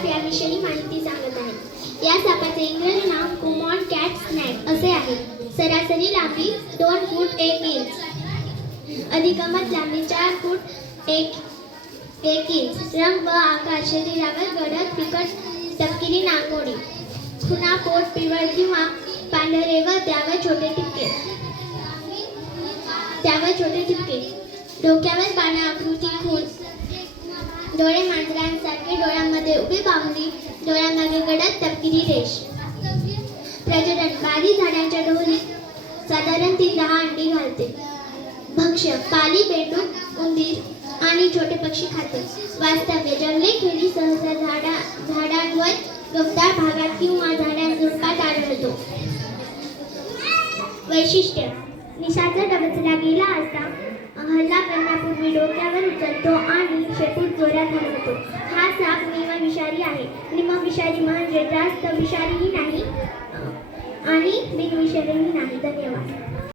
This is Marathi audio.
साप याविषयी माहिती सांगत आहे। या सापाचे इंग्रजी नाव कॉमन कॅट स्नेक असे आहे। सरासरी लांबी 2 फूट 1 इंच, अधिकमत लांबी 4 फूट 1 इंच। रंग व आकार शरीरावर गडद फिकट तपकिरी नागमोडी, खुणा पोट पिवळ किंवा पांढरे व त्यावर छोटे ठिपके, डोक्यावर बाणा आकृती खूण, डोळे मांजरांसारखे, डोळ्यांमध्ये उभी बाहुली, डोळ्यांमागे गडद तपकिरी रेष। प्रजनन बारी झाडांच्या ढोलीत साधारण 3-10 अंडी घालते। भक्ष्य पाली, बेडूक, उंदीर आणि छोटे पक्षी खाते। वास्तव्य जंगले, खेडी, सहसा झाडांवर, गवताळ भागात किंवा झाडांझुडपात आढळतो। वैशिष्ट्य: निशाचा डबचला गेला असता हल्ला करण्यापूर्वी डोक्यावर उचलतो आणि शेपूट जोरात हलवतो। हा साप निमविषारी आहे। निमविषारी म्हणजे जास्त विषारीही नाही आणि बिनविषारीही नाही। धन्यवाद।